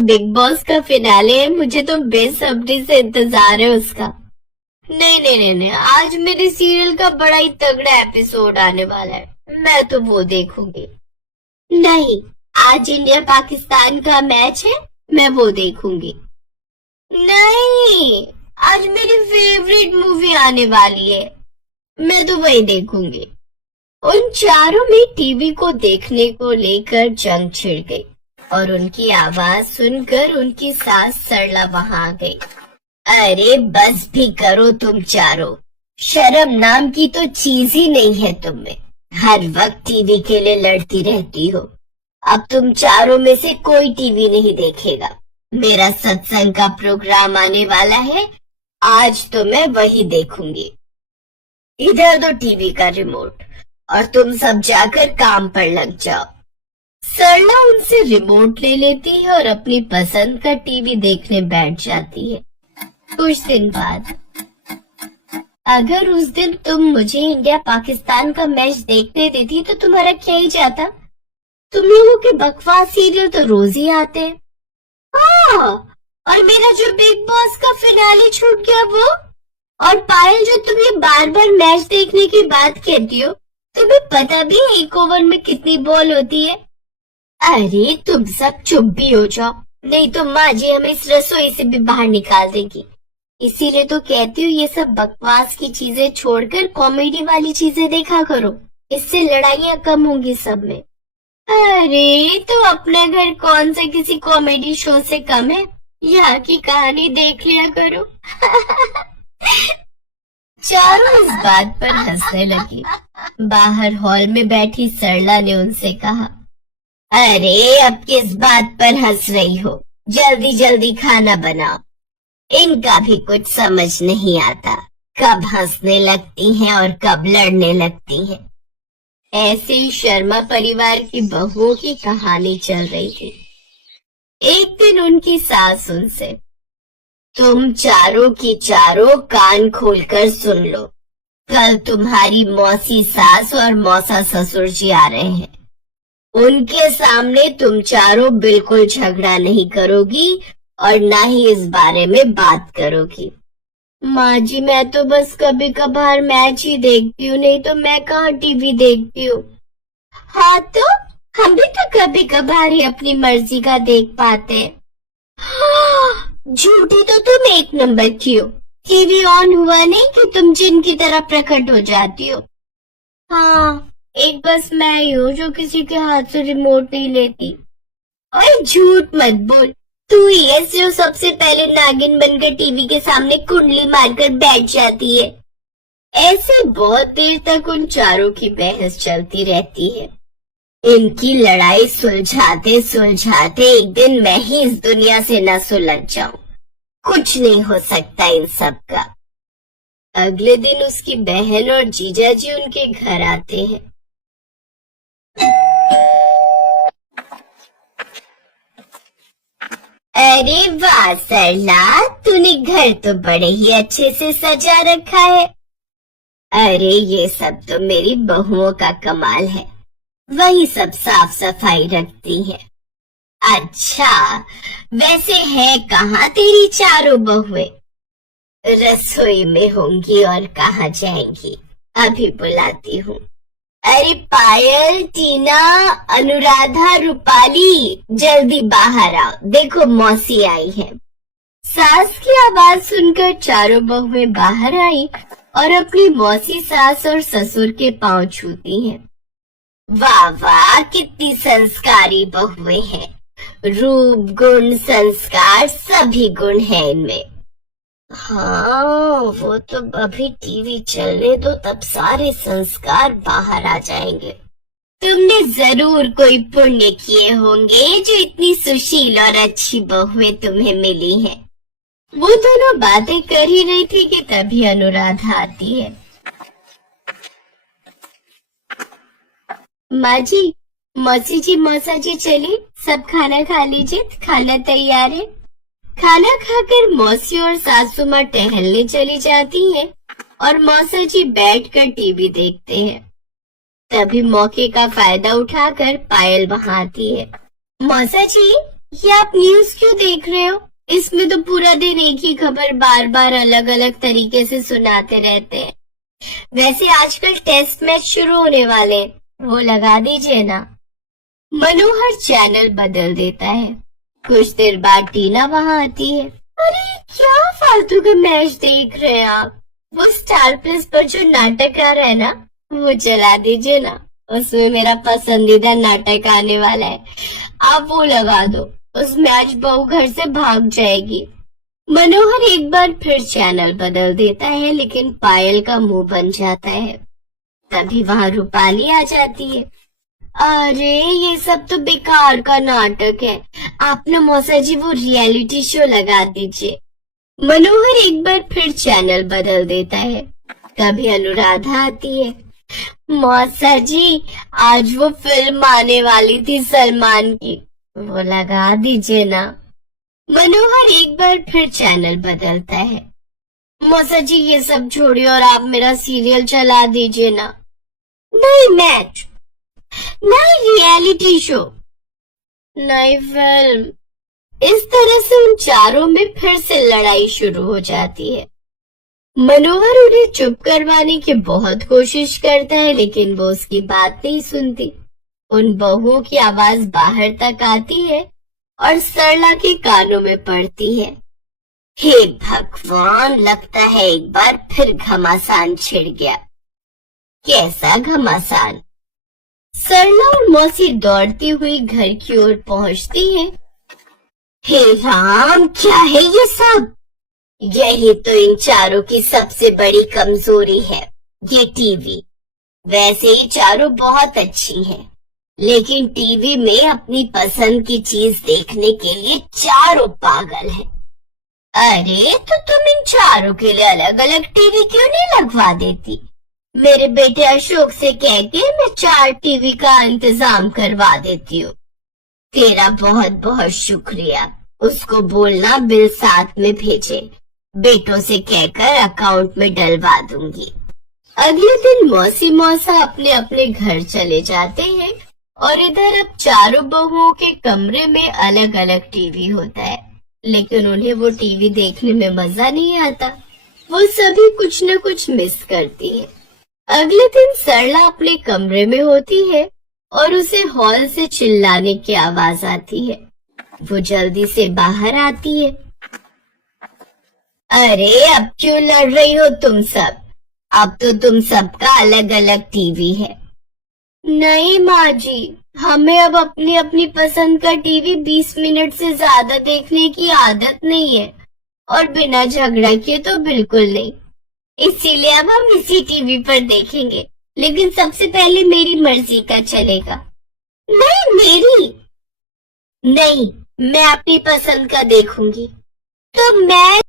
Big boss का finale है, मुझे तो बेसब्री से इंतजार है उसका। नहीं नहीं नहीं नहीं, आज मेरे सीरियल का बड़ा ही तगड़ा एपिसोड आने वाला है, मैं तो वो देखूंगी। नहीं, आज इंडिया पाकिस्तान का मैच है, मैं वो देखूंगी। नहीं, आज मेरी फेवरेट मूवी आने वाली है, मैं तो वही देखूंगी। उन चारों में टीवी को देखने को लेकर जंग छिड़ गई और उनकी आवाज सुनकर उनकी सास सरला वहां आ गई। अरे बस भी करो तुम चारों, शर्म नाम की तो चीज ही नहीं है तुम में, हर वक्त टीवी के लिए लड़ती रहती हो। अब तुम चारों में से कोई टीवी नहीं देखेगा, मेरा सत्संग का प्रोग्राम आने वाला है, आज तो मैं वही देखूंगी। इधर दो टीवी का रिमोट और तुम सब जाकर काम पर लग जाओ। सरला उनसे रिमोट ले लेती है और अपनी पसंद का टीवी देखने बैठ जाती है। कुछ दिन बाद, अगर उस दिन तुम मुझे इंडिया पाकिस्तान का मैच देखने देती तो तुम्हारा क्या ही जाता, तुम लोगों के बकवास सीरियल तो रोज ही आते हैं। हाँ, और मेरा जो बिग बॉस का फिनाले छूट गया वो, और पायल जो तुम ये बार बार मैच देखने की बात कहती हो, तुम्हें पता भी है एक ओवर में कितनी बॉल होती है? अरे तुम सब चुप भी हो जाओ, नहीं तो माँ जी हमें इस रसोई से भी बाहर निकाल देगी। इसीलिए तो कहती हूँ ये सब बकवास की चीजें छोड़कर कॉमेडी वाली चीजें देखा करो, इससे लड़ाइयाँ कम होंगी सब में। अरे तो अपना घर कौन से किसी कॉमेडी शो से कम है, यहाँ की कहानी देख लिया करो। चारों इस बात पर हंसने लगी। बाहर हॉल में बैठी सरला ने उनसे कहा, अरे अब किस बात पर हंस रही हो, जल्दी जल्दी खाना बनाओ। इनका भी कुछ समझ नहीं आता, कब हंसने लगती हैं और कब लड़ने लगती हैं। ऐसे ही शर्मा परिवार की बहुओं की कहानी चल रही थी। एक दिन उनकी सास उनसे, तुम चारों की चारों कान खोलकर सुन लो, कल तुम्हारी मौसी सास और मौसा ससुर जी आ रहे हैं। उनके सामने तुम चारों बिल्कुल झगड़ा नहीं करोगी और ना ही इस बारे में बात करोगी। माँ जी मैं तो बस कभी कभार मैच ही देखती हूँ, नहीं तो मैं कहाँ टीवी देखती हूँ। हाँ तो हम भी तो कभी कभार ही अपनी मर्जी का देख पाते हैं। झूठी तो तुम एक नंबर की हो, टीवी ऑन हुआ नहीं कि तुम जिन की तरह प्रकट हो जाती हो। हाँ, एक बस मैं ही हूँ जो किसी के हाथ से रिमोट नहीं लेती। और झूठ मत बोल, तू ही है जो सबसे पहले नागिन बनकर टीवी के सामने कुंडली मारकर बैठ जाती है। ऐसे बहुत देर तक उन चारों की बहस चलती रहती है। इनकी लड़ाई सुलझाते सुलझाते एक दिन मैं ही इस दुनिया से न सुलझ जाऊं, कुछ नहीं हो सकता इन सब का। अगले दिन उसकी बहन और जीजा जी उनके घर आते हैं। अरे वाह सरला, तूने घर तो बड़े ही अच्छे से सजा रखा है। अरे ये सब तो मेरी बहुओं का कमाल है, वही सब साफ सफाई रखती है। अच्छा, वैसे है कहाँ तेरी चारों बहुएं? रसोई में होंगी और कहाँ जाएंगी, अभी बुलाती हूँ। अरे पायल, टीना, अनुराधा, रूपाली, जल्दी बाहर आओ, देखो मौसी आई है। सास की आवाज सुनकर चारों बहुएं बाहर आई और अपनी मौसी सास और ससुर के पांव छूती हैं। वाह वाह, कितनी संस्कारी बहुएं हैं, रूप गुण संस्कार सभी गुण हैं इनमें। हाँ, वो तो अभी टीवी चलने दो, तब सारे संस्कार बाहर आ जाएंगे। तुमने जरूर कोई पुण्य किए होंगे जो इतनी सुशील और अच्छी बहुएं तुम्हें मिली हैं। वो दोनों बातें कर ही रही थी कि तभी अनुराधा आती है। माँ जी, मौसी जी, मौसा जी, चलिए सब खाना खा लीजिए, खाना तैयार है। खाना खाकर मौसी और सासू माँ टहलने चली जाती हैं और मौसा जी बैठकर टीवी देखते हैं। तभी मौके का फायदा उठाकर पायल वहां आती है। मौसा जी, ये आप न्यूज क्यों देख रहे हो? इसमें तो पूरा दिन एक ही खबर बार बार अलग अलग तरीके से सुनाते रहते हैं। वैसे आजकल टेस्ट मैच शुरू होने वाले हैं, वो लगा दीजिए ना। मनोहर चैनल बदल देता है। कुछ देर बाद टीना वहां आती है। अरे क्या फालतू का मैच देख रहे हैं आप? वो स्टार प्लस पर जो नाटक आ रहा है ना, वो चला दीजिए ना। उसमें मेरा पसंदीदा नाटक आने वाला है, आप वो लगा दो। उसमें आज बहू घर से भाग जाएगी। मनोहर एक बार फिर चैनल बदल देता है, लेकिन पायल का मुंह बन जाता है। तभी वहां रूपाली आ जाती है। अरे ये सब तो बेकार का नाटक है, आप ना मौसा जी वो रियलिटी शो लगा दीजिए। मनोहर एक बार फिर चैनल बदल देता है। तभी अनुराधा आती है। मौसा जी, आज वो फिल्म आने वाली थी सलमान की, वो लगा दीजिए ना। मनोहर एक बार फिर चैनल बदलता है। मौसा जी ये सब छोड़िए और आप मेरा सीरियल चला दीजिए ना। नहीं मैच, नहीं रियलिटी शो, नई फिल्म। इस तरह से उन चारों में फिर से लड़ाई शुरू हो जाती है। मनोहर उन्हें चुप करवाने की बहुत कोशिश करता है, लेकिन वो उसकी बात नहीं सुनती। उन बहुओं की आवाज बाहर तक आती है और सरला के कानों में पड़ती है। हे भगवान, लगता है एक बार फिर घमासान छिड़ गया। कैसा घमासान? सरला और मौसी दौड़ती हुई घर की ओर पहुंचती हैं। हे राम, क्या है ये सब? यही तो इन चारों की सबसे बड़ी कमजोरी है, ये टीवी। वैसे ही चारों बहुत अच्छी हैं, लेकिन टीवी में अपनी पसंद की चीज देखने के लिए चारों पागल हैं। अरे तो तुम इन चारों के लिए अलग अलग टीवी क्यों नहीं लगवा देती? मेरे बेटे अशोक से कह के मैं 4 टीवी का इंतजाम करवा देती हूँ। तेरा बहुत बहुत शुक्रिया। उसको बोलना बिल साथ में भेजे, बेटों से कहकर अकाउंट में डलवा दूंगी। अगले दिन मौसी मौसा अपने अपने घर चले जाते हैं और इधर अब चारों बहुओं के कमरे में अलग अलग टीवी होता है, लेकिन उन्हें वो टीवी देखने में मजा नहीं आता। वो सभी कुछ न कुछ मिस करती है। अगले दिन सरला अपने कमरे में होती है और उसे हॉल से चिल्लाने की आवाज आती है। वो जल्दी से बाहर आती है। अरे अब क्यों लड़ रही हो तुम सब? अब तो तुम सबका अलग अलग टीवी है। नहीं माँ जी, हमें अब अपनी अपनी पसंद का टीवी 20 मिनट से ज्यादा देखने की आदत नहीं है, और बिना झगड़ा किए तो बिल्कुल नहीं। इसीलिए अब हम इसी टीवी पर देखेंगे, लेकिन सबसे पहले मेरी मर्जी का चलेगा। नहीं मेरी नहीं, मैं अपनी पसंद का देखूंगी। तो मैं